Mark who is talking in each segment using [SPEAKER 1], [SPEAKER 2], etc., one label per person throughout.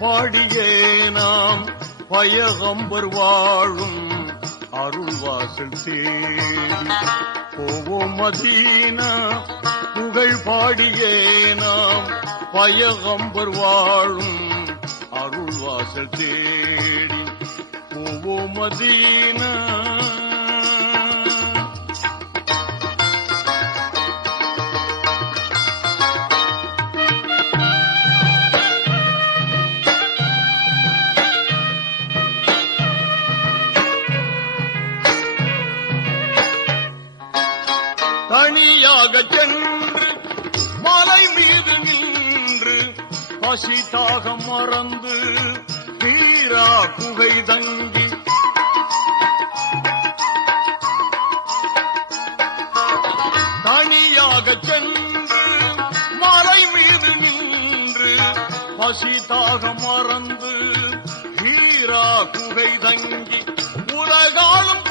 [SPEAKER 1] பாடியே நாம் பயகம்பர் வாழும் அருள்வாசல் தேடி. போவோம் மதீனா புகழ் பாடியே நாம் பயகம்பர் வாழும் அருள்வாசல் தேடி. போவோம் மதீனா பசி தாகம் மறந்து தீரா குகை தங்கி. தனியாக சென்று மலை மீது நின்று பசி தாகம் மறந்து தீரா குகை தங்கி. உலகாலும்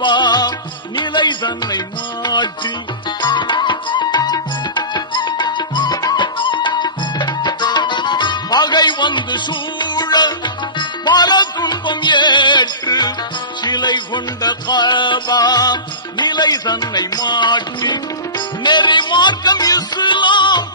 [SPEAKER 1] காபா நிலை தன்னை மாற்றி. பகை வந்து சூழ பல துன்பம் ஏற்று சிலை கொண்ட காபா நிலை தன்னை மாற்றி. நெறி மார்க்கம் இஸ்லாம்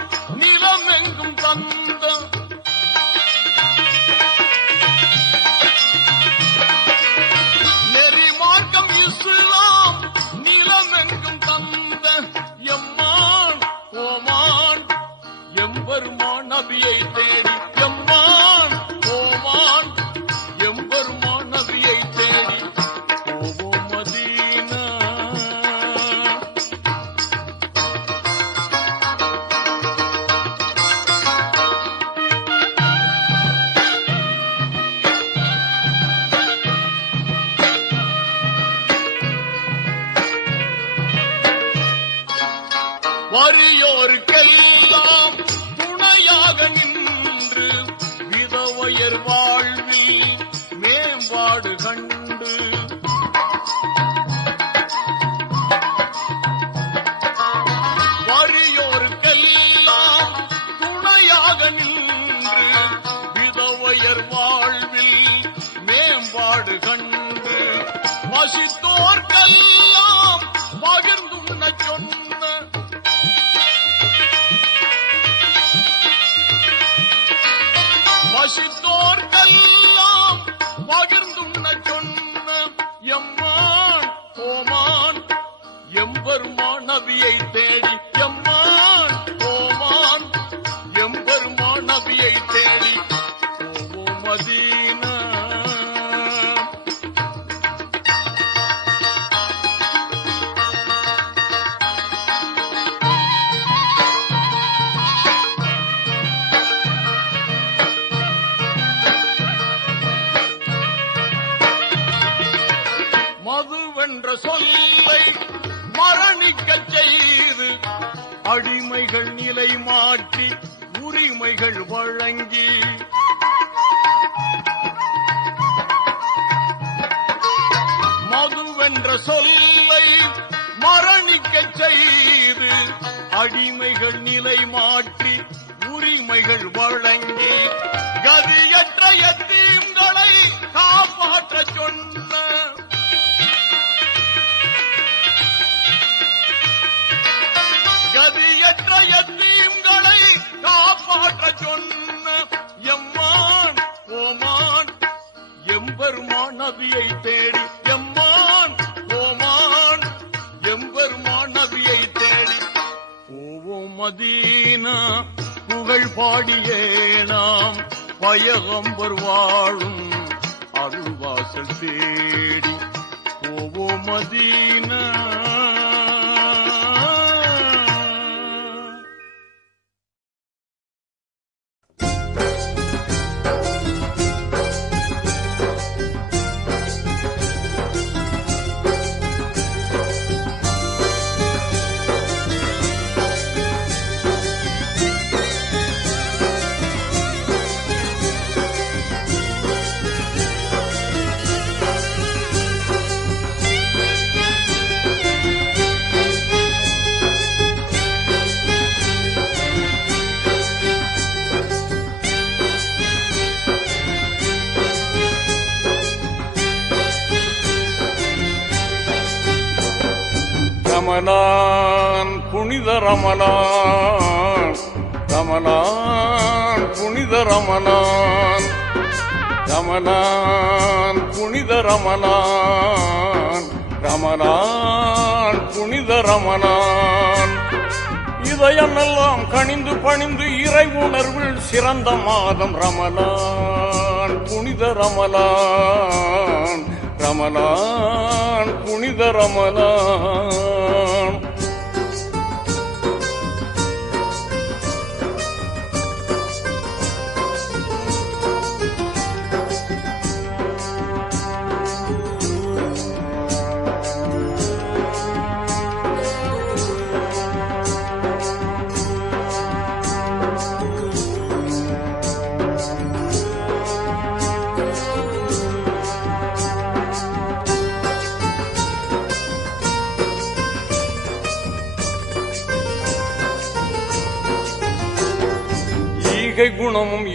[SPEAKER 1] வசித்தோர்க்கெல்லாம் பகிர்ந்துண்ண சொன்ன வசித்தோர்க்கெல்லாம் பகிர்ந்துண்ண சொன்ன எம்மான் ஓமான் எம்பெருமான் நபியை தேடி என்ற சொல்லை மரணிக்க செய்து அடிமைகள் நிலை மாற்றி உரிமைகள் வழங்கி. மதுவென்ற சொல்லை மரணிக்க செய்து அடிமைகள் நிலை மாற்றி உரிமைகள் வழங்கி. மதீனா புகழ் பாடியே நாம். பயகம்பர் வாழும் அருள்வாசல் தேடி. ஓவோ மதீனா ரமணான் புனித ரமணான். ரமணான் புனித ரமணான். ரமணான் புனித ரமணான். ரமணான் புனித ரமணான். இதயமெல்லாம் கணிந்து பணிந்து இறை உணர்வில் சிறந்த மாதம் ரமணான் புனித ரமலான் ரமணான் புனித ரமலான்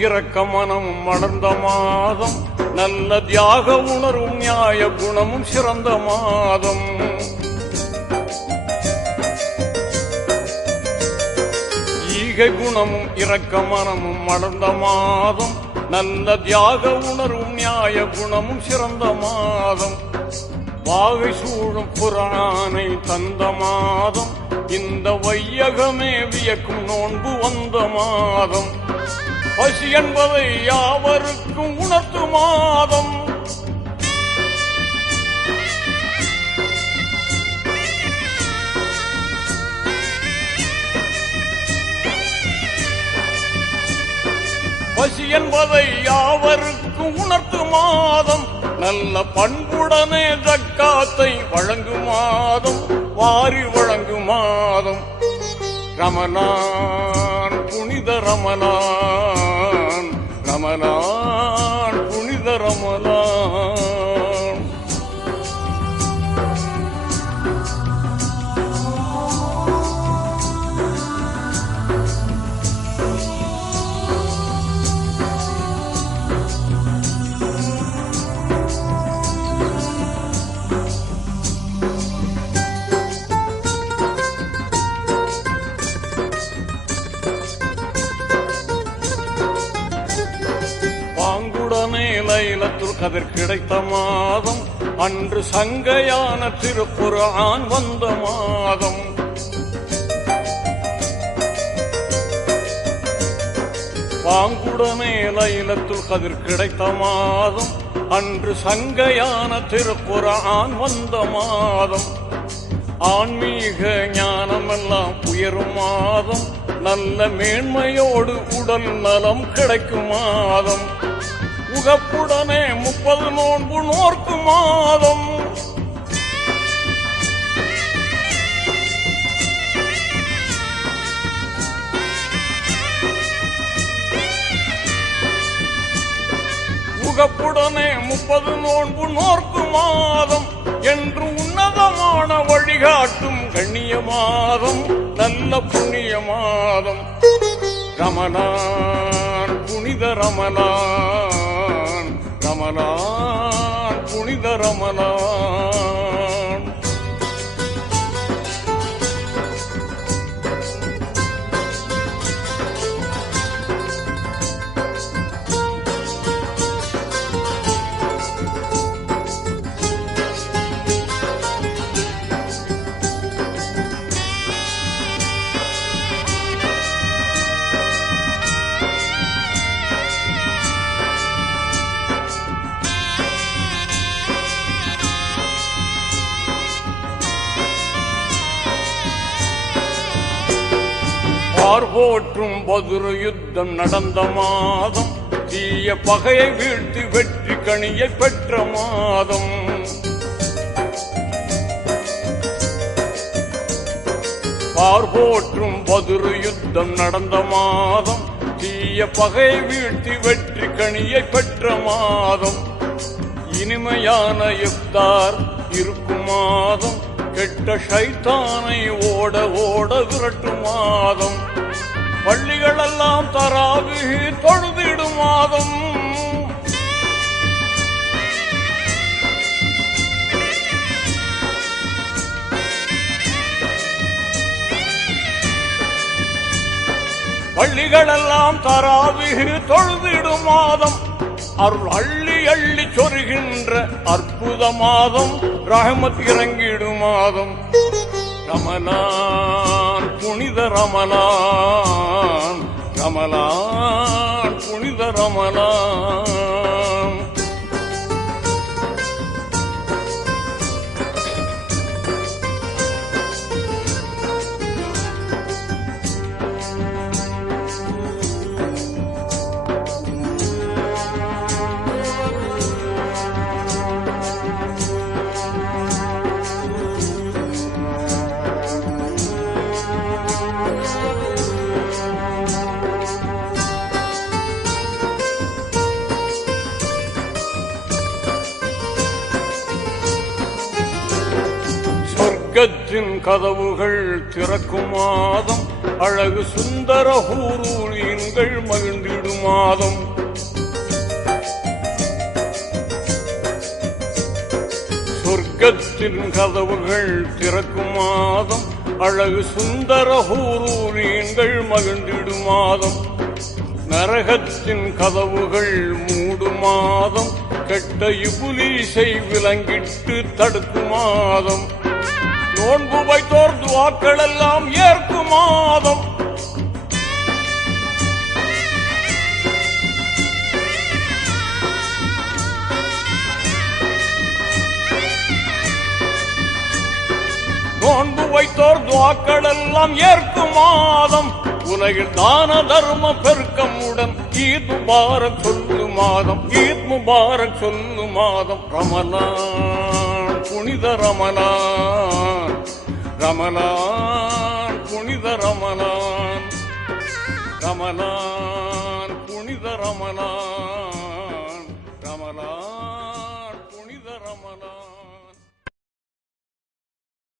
[SPEAKER 1] இரக்க மனமும் மலர்ந்த மாதம் நல்ல தியாக உணர்வும் நியாய குணமும் சிறந்த மாதம். ஈகை குணமும் இரக்க மனமும் மலர்ந்த மாதம் நல்ல தியாக உணர்வும் நியாய குணமும் சிறந்த மாதம். வாகை சூழும் புராணை தந்த மாதம் இந்த வையகமே வியக்கும் நோன்பு வந்த மாதம். பசி என்பதை யாவருக்கும் உணர்த்து மாதம். பசி என்பதை யாவருக்கும் உணர்த்து மாதம். நல்ல பண்புடனே ஜக்காத்தை வழங்கும் மாதம். வாரி வழங்கும் மாதம். ரமணான் புனித ரமணான். ரமலான் கதிர் கிடைத்த மாதம் அன்று சங்கையான திருப்புரான் வந்த மாதம். பாங்குடனே லைலத்துல் கதிர் கிடைத்த மாதம் அன்று சங்கையான திருப்புரான் வந்த மாதம். ஆன்மீக ஞானமெல்லாம் உயரும் மாதம் நல்ல மேன்மையோடு உடல் நலம் கிடைக்கும் மாதம். உகப்புடனே முப்பது நோன்பு நோர்க்கு மாதம். உகப்புடனே முப்பது நோன்பு நோர்க்கு மாதம். என்று உன்னதமான வழிகாட்டும் கண்ணிய மாதம் நல்ல புண்ணிய மாதம். ரமணான் புனித ரமணான். ரமணா புனித ரமணா. பார்வோற்றும் பதுரு யுத்தம் நடந்த மாதம்? தீய பகையை வீழ்த்தி வெற்றி கணியை பெற்ற மாதம். பார்வோற்றும் பதுரு யுத்தம் நடந்த மாதம்? தீய பகை வீழ்த்தி வெற்றி கணியை பெற்ற மாதம். இனிமையான இஃப்தார் இருக்கும் மாதம். கெட்ட ஷைத்தானை ஓட ஓட விரட்டும் மாதம். பள்ளிகளெல்லாம் தராவி தொழுதிடும் மாதம். பள்ளிகளெல்லாம் தராவிகு தொழுதிடும் மாதம். அருள் அள்ளி அள்ளி சொருகின்ற அற்புத மாதம். ரஹமத் இறங்கிடும் மாதம். ரமலான் புனித ரமணான். கமலான் புனித ரமணான். சொர்க்கத்தின் கதவுகள் திறக்கும் மாதம் அழகு சுந்தர ஹூரூரியன்கள் மகிழ்ந்திடும் மாதம் சொர்க்கத்தின் கதவுகள் திறக்கும் மாதம் அழகு சுந்தர ஹூரூரியன்கள் மகிழ்ந்திடும் மாதம் நரகத்தின் கதவுகள் மூடும் மாதம் கெட்ட இபுலீசை விலங்கிட்டு தடுக்கும் மாதம் நோன்பு வைத்தோர் துவாக்கள் எல்லாம் ஏற்கும் மாதம். நோன்பு வைத்தோர் துவாக்கள் எல்லாம் ஏற்கும் மாதம். உலகில் தான தர்ம பெருக்கம் உடன் ஈத் முபாரக் சொல்லு மாதம். ஈத் முபாரக் சொல்லு மாதம். ரமலான் புனித ரமலான் ரமலான் புனித ரமலான். ரமலான் புனித ரமலான்.